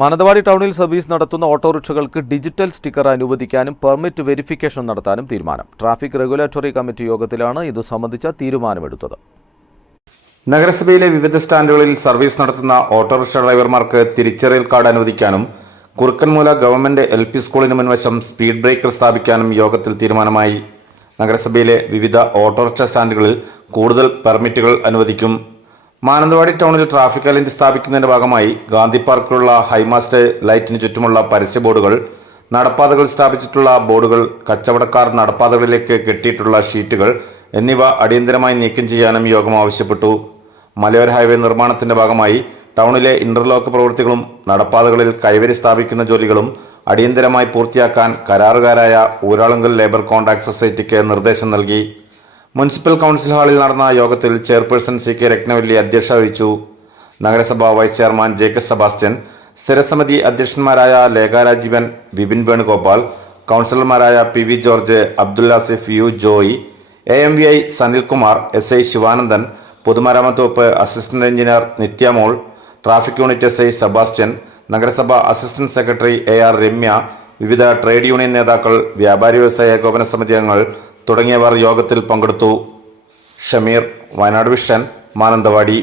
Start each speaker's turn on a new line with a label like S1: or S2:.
S1: മാനന്തവാടി ടൗണിൽ സർവീസ് നടത്തുന്ന ഓട്ടോറിക്ഷകൾക്ക് ഡിജിറ്റൽ സ്റ്റിക്കർ അനുവദിക്കാനും പെർമിറ്റ് വെരിഫിക്കേഷൻ നടത്താനും തീരുമാനം. ട്രാഫിക് റെഗുലേറ്ററി കമ്മിറ്റി യോഗത്തിലാണ് ഇത് സംബന്ധിച്ച തീരുമാനമെടുത്തത്.
S2: നഗരസഭയിലെ വിവിധ സ്റ്റാൻഡുകളിൽ സർവീസ് നടത്തുന്ന ഓട്ടോറിക്ഷ ഡ്രൈവർമാർക്ക് തിരിച്ചറിയൽ കാർഡ് അനുവദിക്കാനും കുറുക്കൻമൂല ഗവൺമെന്റ് എൽ പി സ്കൂളിന് മുൻവശം സ്പീഡ് ബ്രേക്കർ സ്ഥാപിക്കാനും യോഗത്തിൽ തീരുമാനമായി. നഗരസഭയിലെ വിവിധ ഓട്ടോറിക്ഷ സ്റ്റാൻഡുകളിൽ കൂടുതൽ പെർമിറ്റുകൾ അനുവദിക്കും. മാനന്തവാടി ടൗണിൽ ട്രാഫിക് അലന്റ് സ്ഥാപിക്കുന്നതിന്റെ ഭാഗമായി ഗാന്ധി പാർക്കിലുള്ള ഹൈമാസ്റ്റ് ലൈറ്റിന് ചുറ്റുമുള്ള പരസ്യ ബോർഡുകൾ നടപ്പാതകൾ സ്ഥാപിച്ചിട്ടുള്ള ബോർഡുകൾ കച്ചവടക്കാർ നടപ്പാതകളിലേക്ക് കെട്ടിയിട്ടുള്ള ഷീറ്റുകൾ എന്നിവ അടിയന്തരമായി നീക്കം ചെയ്യാനും യോഗം ആവശ്യപ്പെട്ടു. മലയോര ഹൈവേ നിർമ്മാണത്തിന്റെ ഭാഗമായി ടൗണിലെ ഇന്റർലോക്ക് പ്രവൃത്തികളും നടപ്പാതകളിൽ കൈവരി സ്ഥാപിക്കുന്ന ജോലികളും അടിയന്തരമായി പൂർത്തിയാക്കാൻ കരാറുകാരായ ഊരാളുങ്കൽ ലേബർ കോൺട്രാക്ട് സൊസൈറ്റിക്ക് നിർദ്ദേശം നൽകി. മുനിസിപ്പൽ കൗൺസിൽ ഹാളിൽ നടന്ന യോഗത്തിൽ ചെയർപേഴ്സൺ സി കെ രത്നവല്ലി അധ്യക്ഷ വഹിച്ചു. നഗരസഭാ വൈസ് ചെയർമാൻ ജേക്കബ് സെബാസ്റ്റ്യൻ സ്ഥിരസമിതി അധ്യക്ഷന്മാരായ ലേഖാരാജീവൻ വിപിൻ വേണുഗോപാൽ കൗൺസിലർമാരായ P V George Abdul Asif U Joy A M V I Sanilkumar S I Sivanandan പൊതുമരാമത്ത് വകുപ്പ് assistant engineer Nithyamol traffic unit S I Sebastian നഗരസഭാ assistant secretary A R Ramya വിവിധ trade union നേതാക്കൾ വ്യാപാരി വ്യവസായ ഏകോപന സമിതി അംഗങ്ങൾ തുടങ്ങിയവർ യോഗത്തിൽ പങ്കെടുത്തു. ഷമീർ വയനാട് വിഷൻ മാനന്തവാടി.